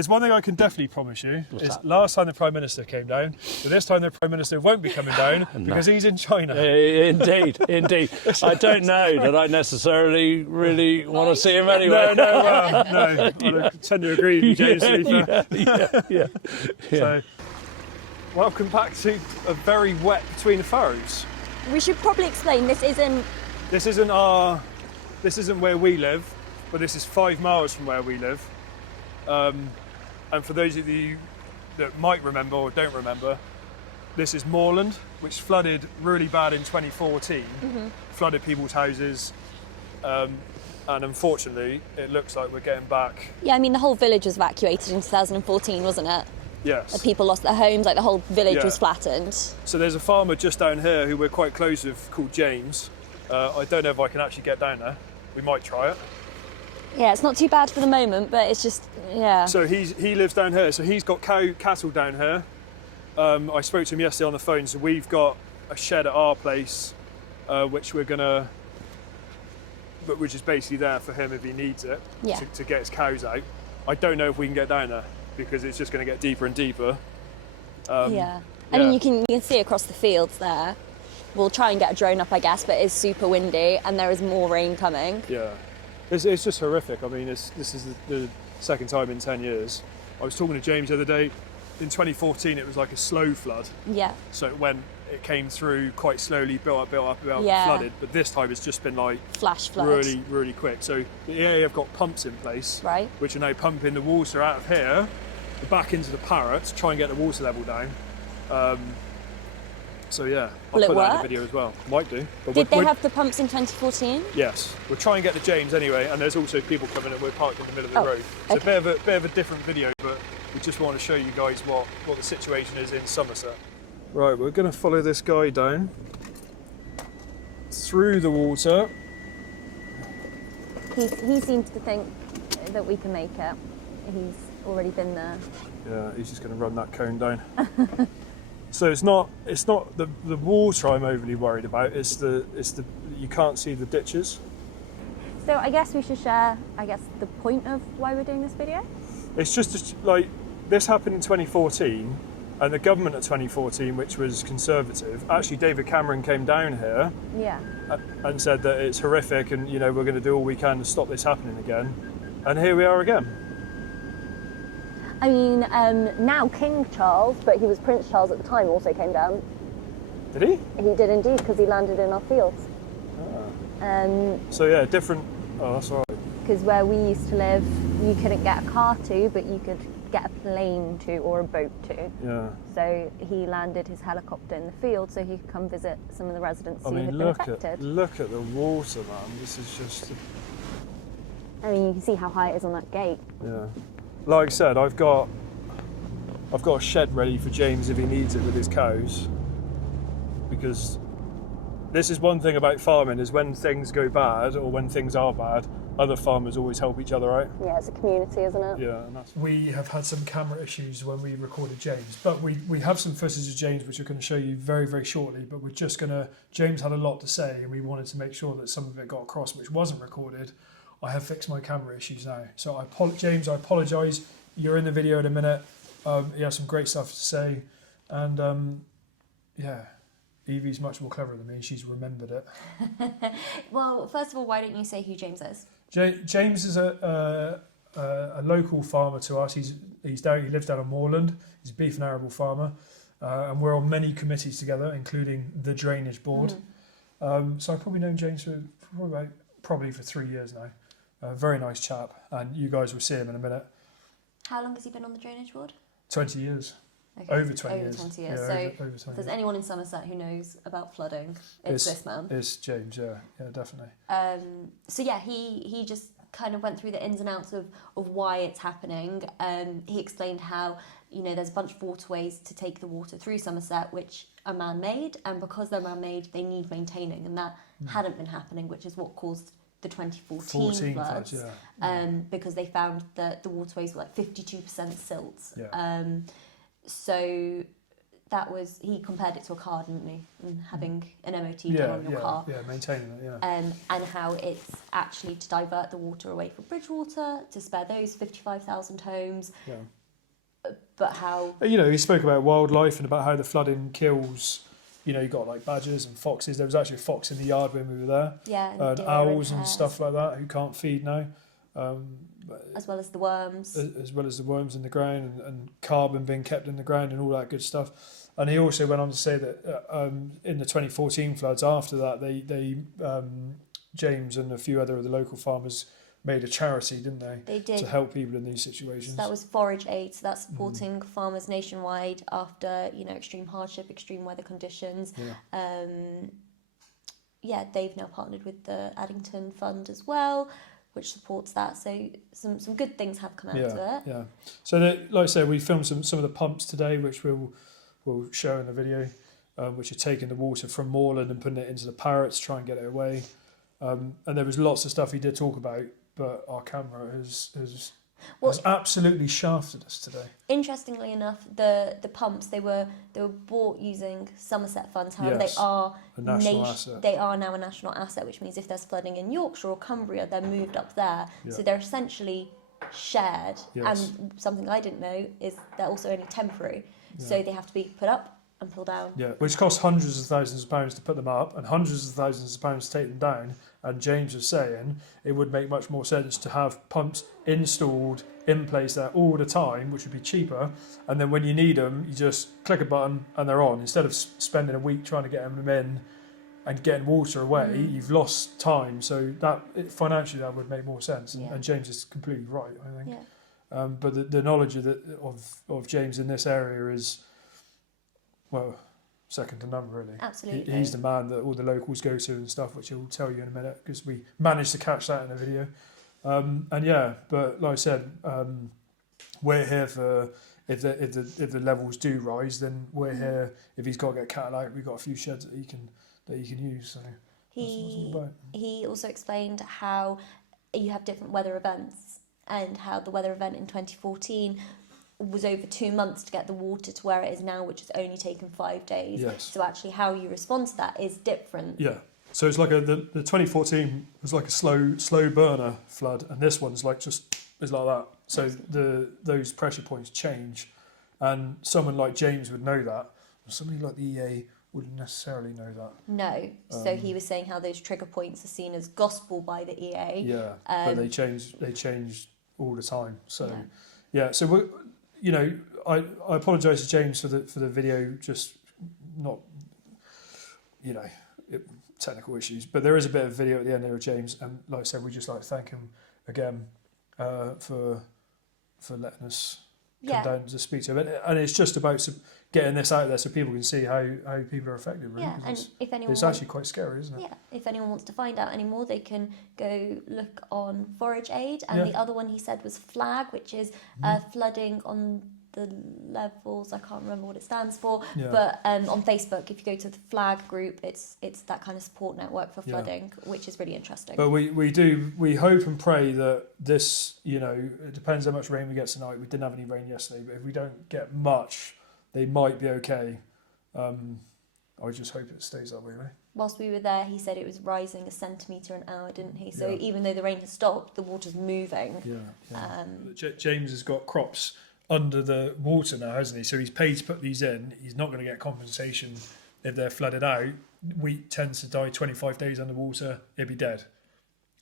There's one thing I can definitely promise you. What's Is that? last time the Prime Minister came down, but this time the Prime Minister won't be coming down because he's in China. Indeed. I don't know that I necessarily really want to see him anyway. No. I tend to agree with you, James. Yeah. So, welcome back to a very wet between the furrows. We should probably explain this isn't where we live, but this is 5 miles from where we live. And for those of you that might remember or don't remember, this is Moorland, which flooded really bad in 2014, flooded people's houses, and unfortunately it looks like we're getting back. Yeah, I mean the whole village was evacuated in 2014, wasn't it? Yes. The people lost their homes, like the whole village was flattened. So there's a farmer just down here who we're quite close with called James. I don't know if I can actually get down there. We might try it. Yeah, it's not too bad for the moment, but it's just, yeah. So he lives down here, so he's got cattle down here. I spoke to him yesterday on the phone, so we've got a shed at our place, which is basically there for him if he needs it, to get his cows out. I don't know if we can get down there, because it's just going to get deeper and deeper. I mean, you can see across the fields there. We'll try and get a drone up, I guess, but it's super windy and there is more rain coming. Yeah. It's just horrific. I mean, this is the second time in 10 years. I was talking to James the other day. In 2014, it was like a slow flood. Yeah. So it came through quite slowly, built up, flooded. But this time it's just been like flash flood. Really, really quick. So the EA have got pumps in place, right, which are now pumping the water out of here, back into the Parrot to try and get the water level down. So yeah, I'll put that in the video as well. Might do. But Did they have the pumps in 2014? Yes. We'll try and get to James anyway, and there's also people coming and we're parked in the middle of the road. So a bit of a different video, but we just want to show you guys what the situation is in Somerset. Right, we're going to follow this guy down through the water. He seems to think that we can make it. He's already been there. Yeah, he's just going to run that cone down. So it's not the water I'm overly worried about. It's the you can't see the ditches. So I guess we should share the point of why we're doing this video. It's just like this happened in 2014, and the government of 2014, which was Conservative, actually David Cameron came down here, and said that it's horrific, and we're going to do all we can to stop this happening again, and here we are again. I mean, now King Charles, but he was Prince Charles at the time, also came down. Did he? He did indeed, because he landed in our fields. So yeah, different. Oh, that's all right. Because where we used to live, you couldn't get a car to, but you could get a plane to or a boat to. Yeah. So he landed his helicopter in the field so he could come visit some of the residents who had been affected. Look at the water, man. This is just. I mean, you can see how high it is on that gate. Yeah. Like I said, I've got a shed ready for James if he needs it with his cows, because this is one thing about farming, is when things go bad or when things are bad, other farmers always help each other out. Yeah, it's a community, isn't it? Yeah. We have had some camera issues when we recorded James, but we have some footage of James which we're going to show you very, very shortly, but James had a lot to say and we wanted to make sure that some of it got across which wasn't recorded. I have fixed my camera issues now. So James, I apologise. You're in the video in a minute. He has some great stuff to say. And Evie's much more clever than me. She's remembered it. Well, first of all, why don't you say who James is? James is a local farmer to us. He lives down in Moorland. He's a beef and arable farmer. And we're on many committees together, including the Drainage Board. So I've probably known James for probably for 3 years now. Very nice chap, and you guys will see him in a minute. How long has he been on the Drainage Board? 20 years. Okay. Over 20 years. Over 20 years. Yeah, so over 20 if there's anyone in Somerset who knows about flooding, it's this man. It's James, yeah, definitely. So yeah, he just kind of went through the ins and outs of why it's happening. He explained how, there's a bunch of waterways to take the water through Somerset, which are man-made, and because they're man-made, they need maintaining, and that hadn't been happening, which is what caused the 2014 floods, because they found that the waterways were like 52% silts. Yeah. So he compared it to a car, didn't he? And having an MOT done on your car. Yeah, maintaining it, And how it's actually to divert the water away from Bridgewater, to spare those 55,000 homes. Yeah. But how... He spoke about wildlife and about how the flooding kills, you've got like badgers and foxes. There was actually a fox in the yard when we were there. Yeah, and owls and stuff like that who can't feed now. As well as the worms. As well as the worms in the ground and carbon being kept in the ground and all that good stuff. And he also went on to say that in the 2014 floods after that, they James and a few other of the local farmers made a charity, didn't they? They did. To help people in these situations. So that was forage aid. So that's supporting farmers nationwide after, extreme hardship, extreme weather conditions. Yeah. They've now partnered with the Addington Fund as well, which supports that. So some good things have come out of it. Yeah. So like I said, we filmed some of the pumps today, which we'll show in the video, which are taking the water from Moorland and putting it into the Parrot to try and get it away. And there was lots of stuff he did talk about, but our camera has absolutely shafted us today. Interestingly enough, the pumps they were bought using Somerset funds. However, Yes, they are a national asset. They are now a national asset, which means if there's flooding in Yorkshire or Cumbria, they're moved up there. Yeah. So they're essentially shared. Yes. And something I didn't know is they're also only temporary. Yeah. So they have to be put up and pulled down. Yeah, which costs hundreds of thousands of pounds to put them up and hundreds of thousands of pounds to take them down. And James was saying it would make much more sense to have pumps installed in place there all the time, which would be cheaper. And then when you need them, you just click a button and they're on. Instead of spending a week trying to get them in and getting water away, you've lost time. So financially that would make more sense. And James is completely right, I think. Yeah. But the knowledge of James in this area is, well, second to none, really. Absolutely. He's the man that all the locals go to and stuff, which he'll tell you in a minute, because we managed to catch that in a video. But like I said, we're here for if the levels do rise, then we're here. If he's got to get cattle out, we've got a few sheds that he can use. So he also explained how you have different weather events, and how the weather event in 2014 was over 2 months to get the water to where it is now, which has only taken 5 days. Yes. So actually how you respond to that is different. Yeah. So it's like the 2014 was like a slow burner flood, and this one's like is like that. So those pressure points change, and someone like James would know that. Somebody like the EA wouldn't necessarily know that. No. So he was saying how those trigger points are seen as gospel by the EA. Yeah. But they change all the time. So yeah. So we're, I apologise to James for the video, just not, technical issues. But there is a bit of video at the end there of James, and like I said, we just like to thank him again for letting us come down to speak to him. And it's just about getting this out there so people can see how people are affected. Really, and if anyone it's actually quite scary, isn't it? Yeah, if anyone wants to find out any more, they can go look on Forage Aid, and the other one he said was Flag, which is flooding on the levels. I can't remember what it stands for, but on Facebook, if you go to the Flag group, it's that kind of support network for flooding, which is really interesting. But we hope and pray that this, it depends how much rain we get tonight. We didn't have any rain yesterday, but if we don't get much, they might be okay. I just hope it stays that way, right? Whilst we were there, he said it was rising a centimetre an hour, didn't he? So even though the rain has stopped, the water's moving. James has got crops under the water now, hasn't he? So he's paid to put these in. He's not going to get compensation if they're flooded out. Wheat tends to die 25 days underwater, he'll be dead.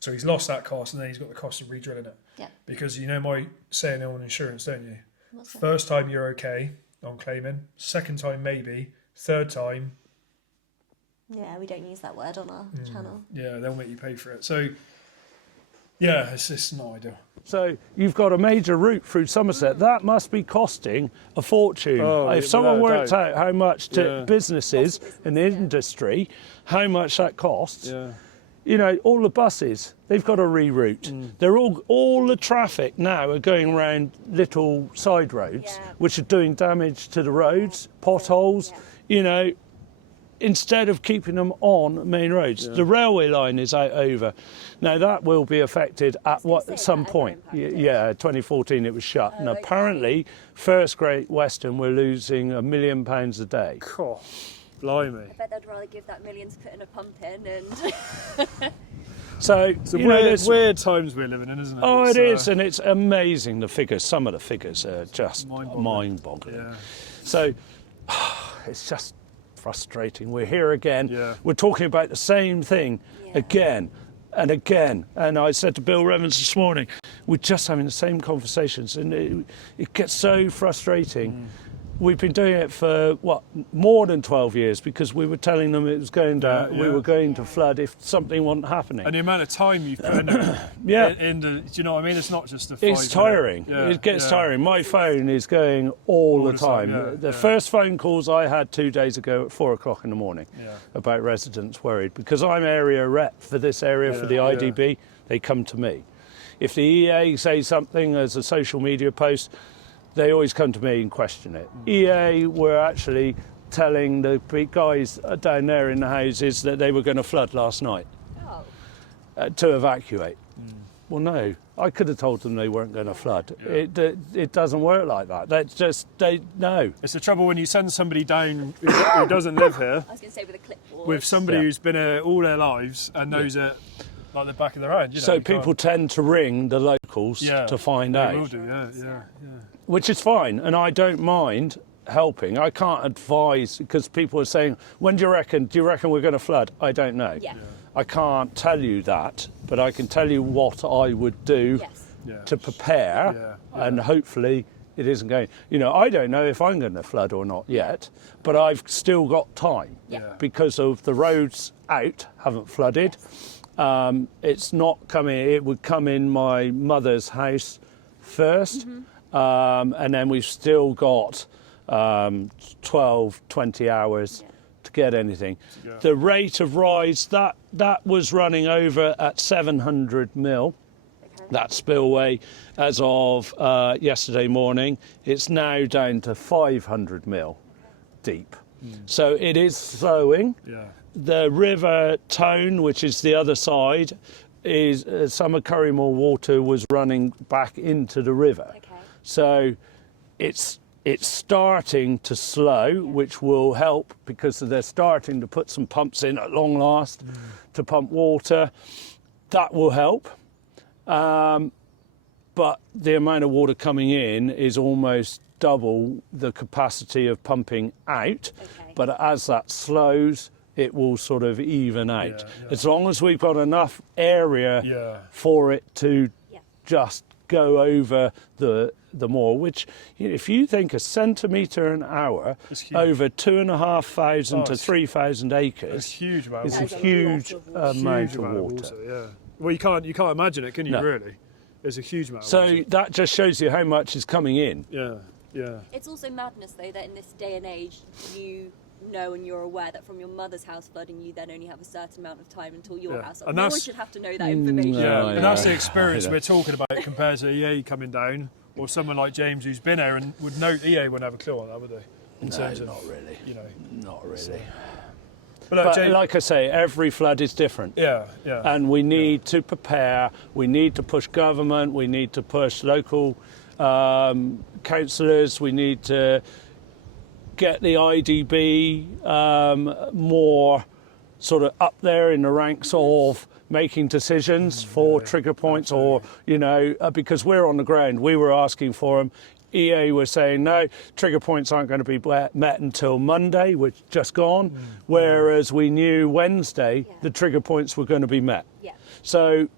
So he's lost that cost, and then he's got the cost of re-drilling it. Yeah. Because you know my saying on insurance, don't you? What's that? First time you're okay on claiming. Second time maybe. Third time. Yeah, we don't use that word on our channel. Yeah, they'll make you pay for it. So yeah, it's not ideal. So you've got a major route through Somerset. That must be costing a fortune. If someone worked out how much to businesses in the industry, how much that costs, all the buses, they've got to reroute. They're all the traffic now are going around little side roads, which are doing damage to the roads, potholes, instead of keeping them on main roads. The railway line is out over. Now that will be affected at some point. Yeah, 2014 it was shut, and apparently First Great Western we're losing £1 million a day. Cool. Blimey. I bet they'd rather give that million to putting a pump in and... So it's weird times we're living in, isn't it? Oh, it is, and it's amazing, the figures. Some of the figures are just mind-boggling. Yeah. So it's just frustrating. We're here again. Yeah. We're talking about the same thing again and again. And I said to Bill Revens this morning, we're just having the same conversations, and it gets so frustrating. We've been doing it for more than 12 years, because we were telling them it was going to we were going to flood if something wasn't happening. And the amount of time you've put into do you know what I mean? It's not just the. It's tiring. It gets tiring. My phone is going all the time. The first phone calls I had 2 days ago at 4 o'clock in the morning about residents worried, because I'm area rep for this area for the IDB. They come to me. If the EA say something as a social media post, they always come to me and question it. EA were actually telling the big guys down there in the houses that they were going to flood last night to evacuate. Well, no, I could have told them they weren't going to flood. It doesn't work like that. That's just, no. It's the trouble when you send somebody down who doesn't live here. I was going to say with a clipboard. With somebody who's been here all their lives and knows it like the back of their hand. You know, so people tend to ring the locals to find out. They will do, Which is fine, and I don't mind helping. I can't advise, because people are saying, when do you reckon we're going to flood? I don't know. I can't tell you that, but I can tell you what I would do to prepare, and hopefully it isn't going. You know, I don't know if I'm going to flood or not yet, but I've still got time because of the roads out haven't flooded. It's not coming. It would come in my mother's house first. And then we've still got 12, 20 hours to get anything. The rate of rise, that was running over at 700 mil, that spillway, as of yesterday morning. It's now down to 500 mil deep. So it is slowing. The River Tone, which is the other side, is some of Currymore water was running back into the river. So it's starting to slow, which will help, because they're starting to put some pumps in at long last to pump water. That will help. But the amount of water coming in is almost double the capacity of pumping out. But as that slows, it will sort of even out. As long as we've got enough area for it to just go over the moor, which, you know, if you think a centimetre an hour over 2,500 to 3,000 acres, it's huge amount. It's a huge amount of water. Well, you can't imagine it, can you? Really, it's a huge amount. So of water. that just shows you how much is coming in. It's also madness, though, that in this day and age, you know and you're aware that from your mother's house flooding, you then only have a certain amount of time until your house. And no one should have to know that information. And that's the experience we're talking about compared to EA coming down, or someone like James who's been there and would know. EA wouldn't have a clue on that, would they? In terms of, not really. You know, not really. So. But like I say, every flood is different. And we need to prepare. We need to push government. We need to push local councillors. We need to get the IDB more sort of up there in the ranks of making decisions for trigger points, or, you know, because we're on the ground. We were asking for them. EA were saying, no, trigger points aren't going to be met until Monday, which just gone, whereas we knew Wednesday the trigger points were going to be met. So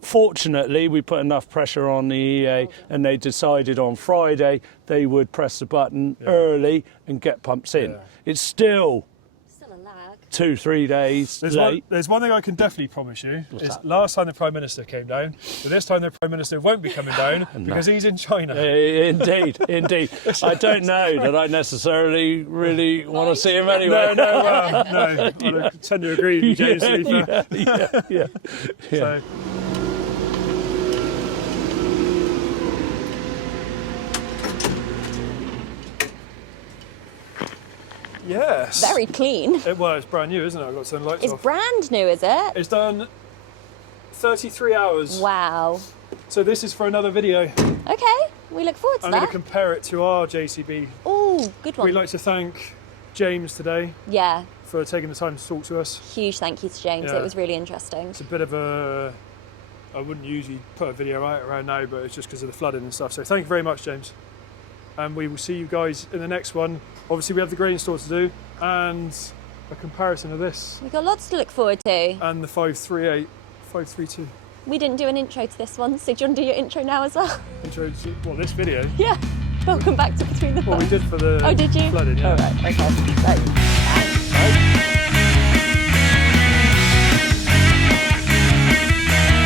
fortunately, we put enough pressure on the EA, and they decided on Friday they would press the button early and get pumps in. It's still a lag. 2-3 days late. There's one thing I can definitely promise you. Last time the Prime Minister came down, but this time the Prime Minister won't be coming down because he's in China. Indeed. I don't know that I necessarily really want to see him anyway. No. I tend to agree with you, James. Yeah. So, Yes. Very clean. Well, it's brand new, isn't it? I've got to turn the lights It's off. brand new, is it? It's done 33 hours. Wow. So this is for another video. Okay, we look forward to I'm going that. to compare it to our JCB. Oh, good one. We'd like to thank James today Yeah, for taking the time to talk to us. huge thank you to James. Yeah. It was really interesting. It's a bit of a... I wouldn't usually put a video out around now, but it's just because of the flooding and stuff. So thank you very much, James. And we will see you guys in the next one. Obviously, we have the grain store to do and a comparison of this We've got lots to look forward to. and the 538, 532. We didn't do an intro to this one, so do you want to do your intro now as well? Intro to, well, this video. Yeah. Welcome back to Between the Well, we Pines. did for the Oh, did you? flooding, yeah. All right, okay. Right.